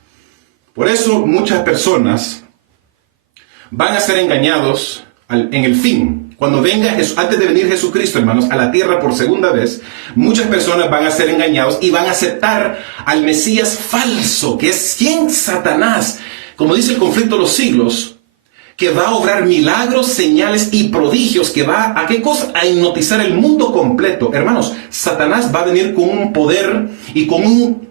Por eso muchas personas van a ser engañados en el fin. Cuando venga antes de venir Jesucristo, hermanos, a la tierra por segunda vez, muchas personas van a ser engañados y van a aceptar al Mesías falso, que es ¿quién? Satanás. Como dice el conflicto de los siglos, que va a obrar milagros, señales y prodigios, que va a ¿qué cosa? A hipnotizar el mundo completo. Hermanos, Satanás va a venir con un poder y con un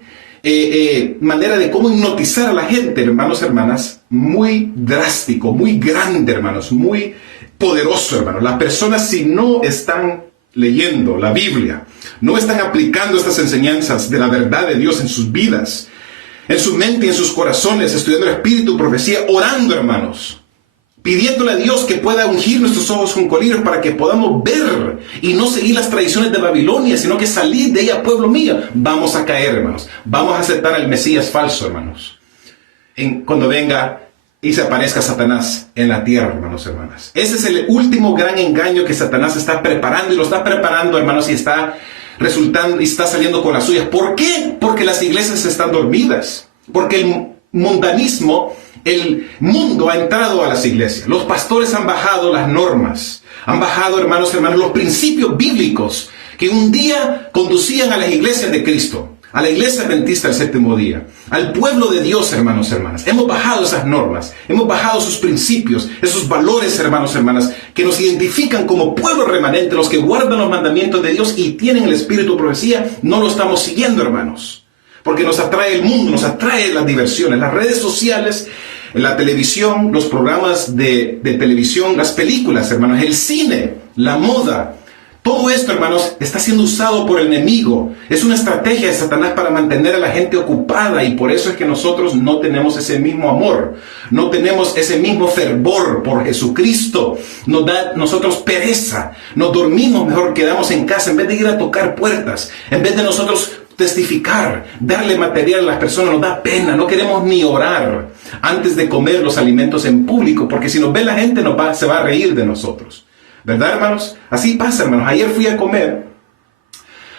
manera de cómo hipnotizar a la gente, hermanos, hermanas, muy drástico, muy grande, hermanos, muy poderoso, hermanos. Las personas, si no están leyendo la Biblia, no están aplicando estas enseñanzas de la verdad de Dios en sus vidas, en su mente y en sus corazones, estudiando el Espíritu, profecía, orando, hermanos, pidiéndole a Dios que pueda ungir nuestros ojos con colirios para que podamos ver y no seguir las tradiciones de Babilonia, sino que salir de ella, pueblo mío. Vamos a caer, hermanos. Vamos a aceptar al Mesías falso, hermanos, cuando venga y se aparezca Satanás en la tierra, hermanos, hermanas. Ese es el último gran engaño que Satanás está preparando, y lo está preparando, hermanos, y está resultando y está saliendo con las suyas. ¿Por qué? Porque las iglesias están dormidas, porque el mundanismo, el mundo ha entrado a las iglesias. Los pastores han bajado las normas, han bajado, hermanos, hermanos, los principios bíblicos que un día conducían a las iglesias de Cristo, a la iglesia adventista del séptimo día, al pueblo de Dios, hermanos, hermanas. Hemos bajado esas normas, hemos bajado sus principios, esos valores, hermanos, hermanas, que nos identifican como pueblo remanente, los que guardan los mandamientos de Dios y tienen el Espíritu de profecía. No lo estamos siguiendo, hermanos, porque nos atrae el mundo, nos atrae las diversiones, las redes sociales, la televisión, los programas de televisión, las películas, hermanos, el cine, la moda. Todo esto, hermanos, está siendo usado por el enemigo. Es una estrategia de Satanás para mantener a la gente ocupada, y por eso es que nosotros no tenemos ese mismo amor, no tenemos ese mismo fervor por Jesucristo. Nos da nosotros pereza, nos dormimos mejor, quedamos en casa en vez de ir a tocar puertas, en vez de nosotros testificar, darle material a las personas. Nos da pena, no queremos ni orar antes de comer los alimentos en público, porque si nos ve la gente se va a reír de nosotros. ¿Verdad, hermanos? Así pasa, hermanos. Ayer fui a comer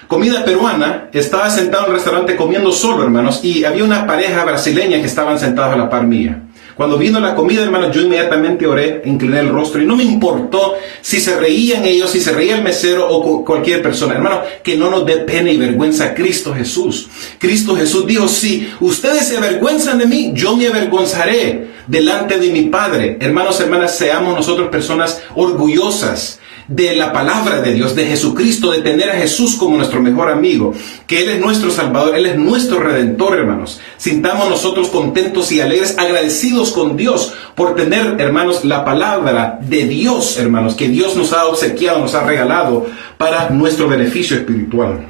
comida peruana, estaba sentado en un restaurante comiendo solo, hermanos, y había una pareja brasileña que estaban sentados a la par mía. Cuando vino la comida, hermanos, yo inmediatamente oré, incliné el rostro y no me importó si se reían ellos, si se reía el mesero o cualquier persona. Hermanos, que no nos dé pena y vergüenza a Cristo Jesús. Cristo Jesús dijo, si ustedes se avergüenzan de mí, yo me avergonzaré delante de mi Padre. Hermanos, hermanas, seamos nosotros personas orgullosas de la palabra de Dios, de Jesucristo, de tener a Jesús como nuestro mejor amigo, que Él es nuestro Salvador, Él es nuestro Redentor, hermanos. Sintamos nosotros contentos y alegres, agradecidos con Dios por tener, hermanos, la palabra de Dios, hermanos, que Dios nos ha obsequiado, nos ha regalado para nuestro beneficio espiritual.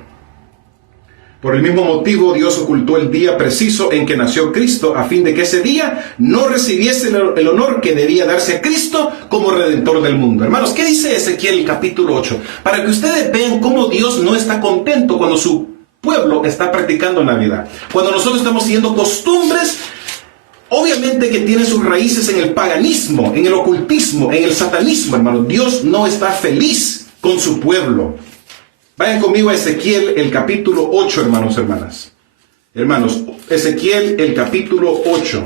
Por el mismo motivo, Dios ocultó el día preciso en que nació Cristo, a fin de que ese día no recibiese el honor que debía darse a Cristo como Redentor del mundo. Hermanos, ¿qué dice Ezequiel capítulo 8? Para que ustedes vean cómo Dios no está contento cuando su pueblo está practicando Navidad. Cuando nosotros estamos siguiendo costumbres, obviamente que tienen sus raíces en el paganismo, en el ocultismo, en el satanismo, hermanos. Dios no está feliz con su pueblo. Vayan conmigo a Ezequiel, el capítulo 8, hermanos, hermanas. Hermanos, Ezequiel, el capítulo 8.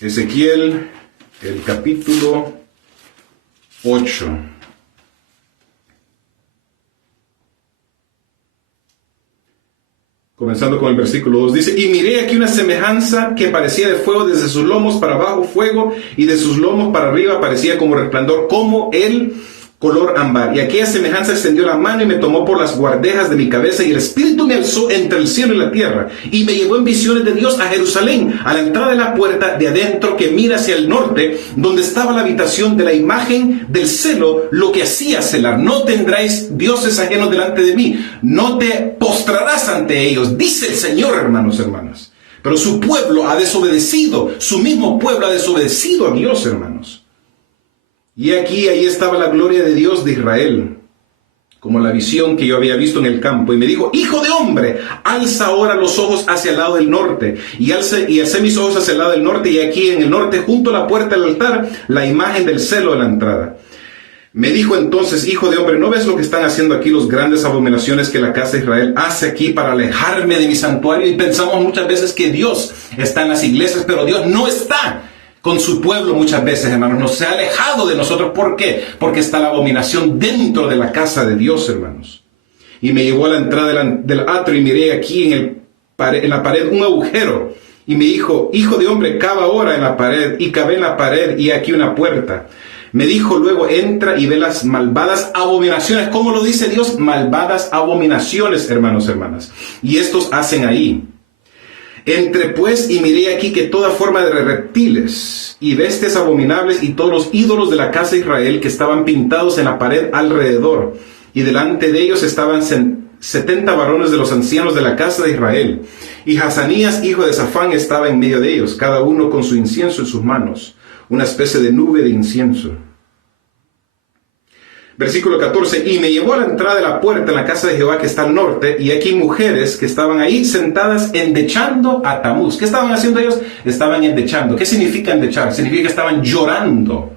Ezequiel, el capítulo 8. Comenzando con el versículo 2, dice, y miré aquí una semejanza que parecía de fuego desde sus lomos para abajo fuego, y de sus lomos para arriba parecía como resplandor, como el color ámbar. Y aquella semejanza extendió la mano y me tomó por las guardejas de mi cabeza, y el Espíritu me alzó entre el cielo y la tierra, y me llevó en visiones de Dios a Jerusalén, a la entrada de la puerta de adentro que mira hacia el norte, donde estaba la habitación de la imagen del celo, lo que hacía celar. No tendráis dioses ajenos delante de mí, no te postrarás ante ellos, dice el Señor, hermanos, hermanas. Pero su pueblo ha desobedecido, su mismo pueblo ha desobedecido a Dios, hermanos. Y aquí, ahí estaba la gloria de Dios de Israel, como la visión que yo había visto en el campo. Y me dijo, hijo de hombre, alza ahora los ojos hacia el lado del norte. Y alcé mis ojos hacia el lado del norte, y aquí en el norte, junto a la puerta del altar, la imagen del celo de la entrada. Me dijo entonces, hijo de hombre, ¿no ves lo que están haciendo aquí los grandes abominaciones que la casa de Israel hace aquí para alejarme de mi santuario? Y pensamos muchas veces que Dios está en las iglesias, pero Dios no está con su pueblo muchas veces, hermanos. Nos ha alejado de nosotros. ¿Por qué? Porque está la abominación dentro de la casa de Dios, hermanos. Y me llevó a la entrada del atrio y miré aquí en la pared un agujero. Y me dijo, hijo de hombre, cava ahora en la pared. Y cavé en la pared y aquí una puerta. Me dijo luego, entra y ve las malvadas abominaciones. ¿Cómo lo dice Dios? Malvadas abominaciones, hermanos, hermanas. Y estos hacen ahí. Entré pues y miré aquí que toda forma de reptiles y bestias abominables y todos los ídolos de la casa de Israel que estaban pintados en la pared alrededor. Y delante de ellos estaban 70 varones de los ancianos de la casa de Israel. Y Hazanías, hijo de Safán, estaba en medio de ellos, cada uno con su incienso en sus manos, una especie de nube de incienso. Versículo 14, y me llevó a la entrada de la puerta en la casa de Jehová que está al norte, y aquí mujeres que estaban ahí sentadas endechando a Tamuz. ¿Qué estaban haciendo ellos? Estaban endechando. ¿Qué significa endechar? Significa que estaban llorando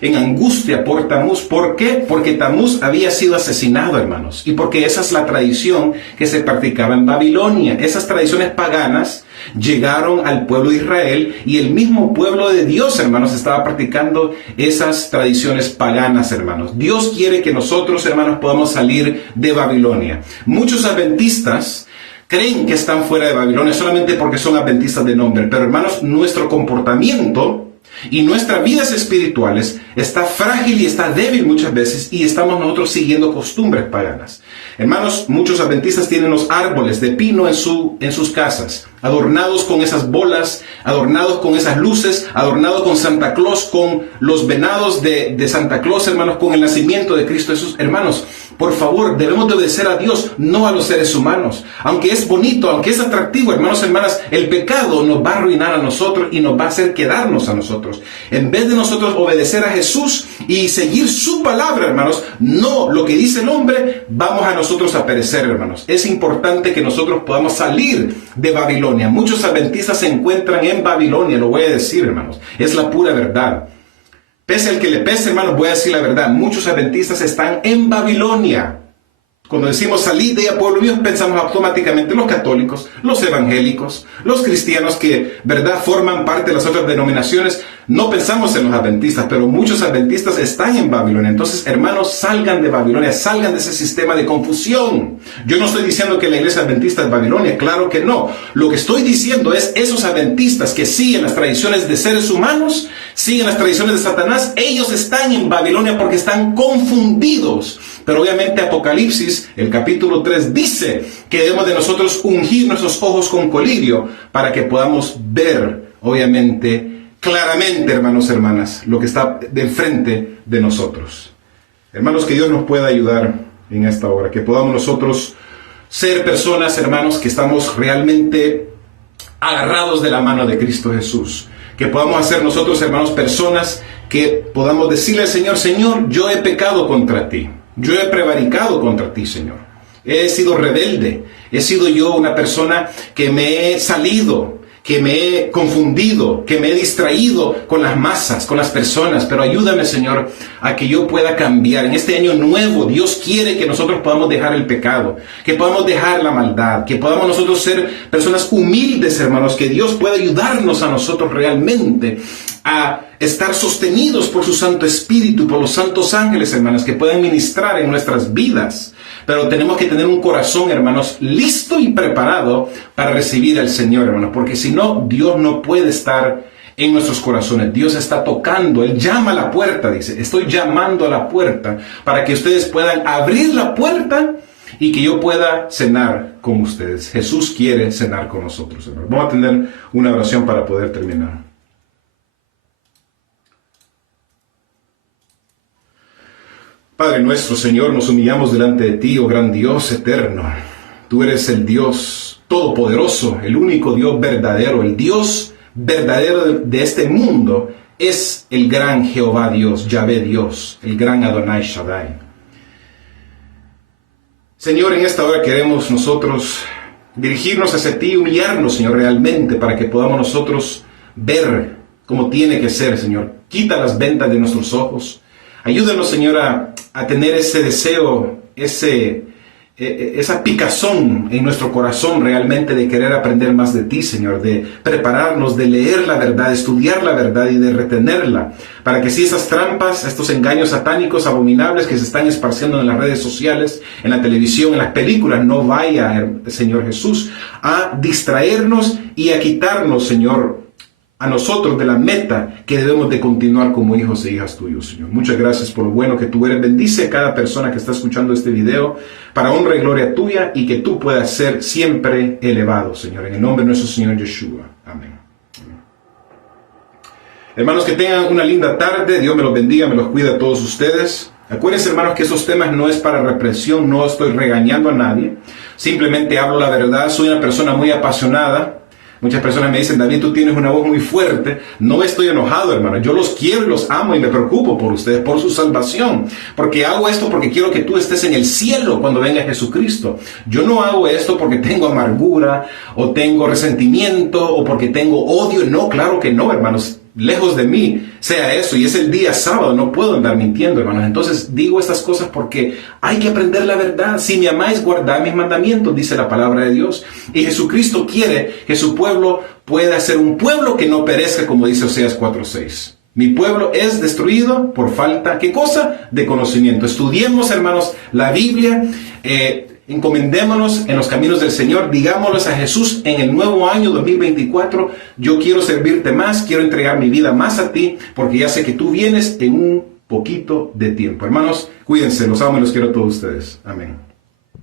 en angustia por Tamuz. ¿Por qué? Porque Tamuz había sido asesinado, hermanos, y porque esa es la tradición que se practicaba en Babilonia. Esas tradiciones paganas llegaron al pueblo de Israel, y el mismo pueblo de Dios, hermanos, estaba practicando esas tradiciones paganas, hermanos. Dios quiere que nosotros, hermanos, podamos salir de Babilonia. Muchos adventistas creen que están fuera de Babilonia solamente porque son adventistas de nombre, pero, hermanos, nuestro comportamiento y nuestras vidas espirituales está frágil y está débil muchas veces, y estamos nosotros siguiendo costumbres paganas. Hermanos, muchos adventistas tienen los árboles de pino en sus casas, adornados con esas bolas, adornados con esas luces, adornados con Santa Claus, con los venados de Santa Claus, hermanos, con el nacimiento de Cristo Jesús. Hermanos, por favor, debemos de obedecer a Dios, no a los seres humanos. Aunque es bonito, aunque es atractivo, hermanos, hermanas, el pecado nos va a arruinar a nosotros y nos va a hacer quedarnos a nosotros. En vez de nosotros obedecer a Jesús y seguir su palabra, hermanos, no lo que dice el hombre, vamos a nosotros a perecer, hermanos. Es importante que nosotros podamos salir de Babilonia. Muchos adventistas se encuentran en Babilonia, lo voy a decir, hermanos. Es la pura verdad. Pese al que le pese, hermanos, voy a decir la verdad. Muchos adventistas están en Babilonia. Cuando decimos salid de ella, pueblo mío, pensamos automáticamente los católicos, los evangélicos, los cristianos que, ¿verdad?, forman parte de las otras denominaciones. No pensamos en los adventistas, pero muchos adventistas están en Babilonia. Entonces, hermanos, salgan de Babilonia, salgan de ese sistema de confusión. Yo no estoy diciendo que la iglesia adventista es Babilonia, claro que no. Lo que estoy diciendo es esos adventistas que siguen las tradiciones de seres humanos, siguen las tradiciones de Satanás, ellos están en Babilonia porque están confundidos. Pero obviamente Apocalipsis, el capítulo 3, dice que debemos de nosotros ungir nuestros ojos con colirio para que podamos ver, obviamente, claramente, hermanos, hermanas, lo que está del frente de nosotros. Hermanos, que Dios nos pueda ayudar en esta hora, que podamos nosotros ser personas, hermanos, que estamos realmente agarrados de la mano de Cristo Jesús. Que podamos hacer nosotros, hermanos, personas que podamos decirle al Señor, Señor, yo he pecado contra ti. Yo he prevaricado contra ti, Señor. He sido rebelde. He sido yo una persona que me he salido, que me he confundido, que me he distraído con las masas, con las personas. Pero ayúdame, Señor, a que yo pueda cambiar. En este año nuevo, Dios quiere que nosotros podamos dejar el pecado, que podamos dejar la maldad, que podamos nosotros ser personas humildes, hermanos, que Dios pueda ayudarnos a nosotros realmente a estar sostenidos por su Santo Espíritu, por los santos ángeles, hermanos, que puedan ministrar en nuestras vidas. Pero tenemos que tener un corazón, hermanos, listo y preparado para recibir al Señor, hermanos, porque si no, Dios no puede estar en nuestros corazones. Dios está tocando, Él llama a la puerta, dice, estoy llamando a la puerta para que ustedes puedan abrir la puerta y que yo pueda cenar con ustedes. Jesús quiere cenar con nosotros, hermanos. Vamos a tener una oración para poder terminar. Padre nuestro, Señor, nos humillamos delante de ti, oh gran Dios eterno. Tú eres el Dios todopoderoso, el único Dios verdadero. El Dios verdadero de este mundo es el gran Jehová Dios, Yahvé Dios, el gran Adonai Shaddai. Señor, en esta hora queremos nosotros dirigirnos hacia ti, humillarnos, Señor, realmente, para que podamos nosotros ver cómo tiene que ser, Señor. Quita las vendas de nuestros ojos. Ayúdanos, Señor, a tener ese deseo, esa picazón en nuestro corazón realmente de querer aprender más de ti, Señor, de prepararnos, de leer la verdad, de estudiar la verdad y de retenerla, para que si esas trampas, estos engaños satánicos abominables que se están esparciendo en las redes sociales, en la televisión, en las películas, no vaya, Señor Jesús, a distraernos y a quitarnos, Señor, a nosotros de la meta que debemos de continuar como hijos e hijas tuyos, Señor. Muchas gracias por lo bueno que tú eres. Bendice a cada persona que está escuchando este video para honra y gloria tuya y que tú puedas ser siempre elevado, Señor. En el nombre de nuestro Señor Yeshua. Amén. Hermanos, que tengan una linda tarde. Dios me los bendiga, me los cuida a todos ustedes. Acuérdense, hermanos, que esos temas no es para represión, no estoy regañando a nadie. Simplemente hablo la verdad. Soy una persona muy apasionada. Muchas personas me dicen, David, tú tienes una voz muy fuerte. No estoy enojado, hermano. Yo los quiero y los amo y me preocupo por ustedes, por su salvación. Porque hago esto porque quiero que tú estés en el cielo cuando venga Jesucristo. Yo no hago esto porque tengo amargura o tengo resentimiento o porque tengo odio. No, claro que no, hermanos. Lejos de mí sea eso, y es el día sábado, no puedo andar mintiendo, hermanos. Entonces digo estas cosas porque hay que aprender la verdad. Si me amáis, guardad mis mandamientos, dice la palabra de Dios. Y Jesucristo quiere que su pueblo pueda ser un pueblo que no perezca, como dice Oseas 4:6. Mi pueblo es destruido por falta, ¿qué cosa? De conocimiento. Estudiemos, hermanos, la Biblia, encomendémonos en los caminos del Señor, digámosles a Jesús en el nuevo año 2024, yo quiero servirte más, quiero entregar mi vida más a ti, porque ya sé que tú vienes en un poquito de tiempo. Hermanos, cuídense, los amo y los quiero a todos ustedes. Amén.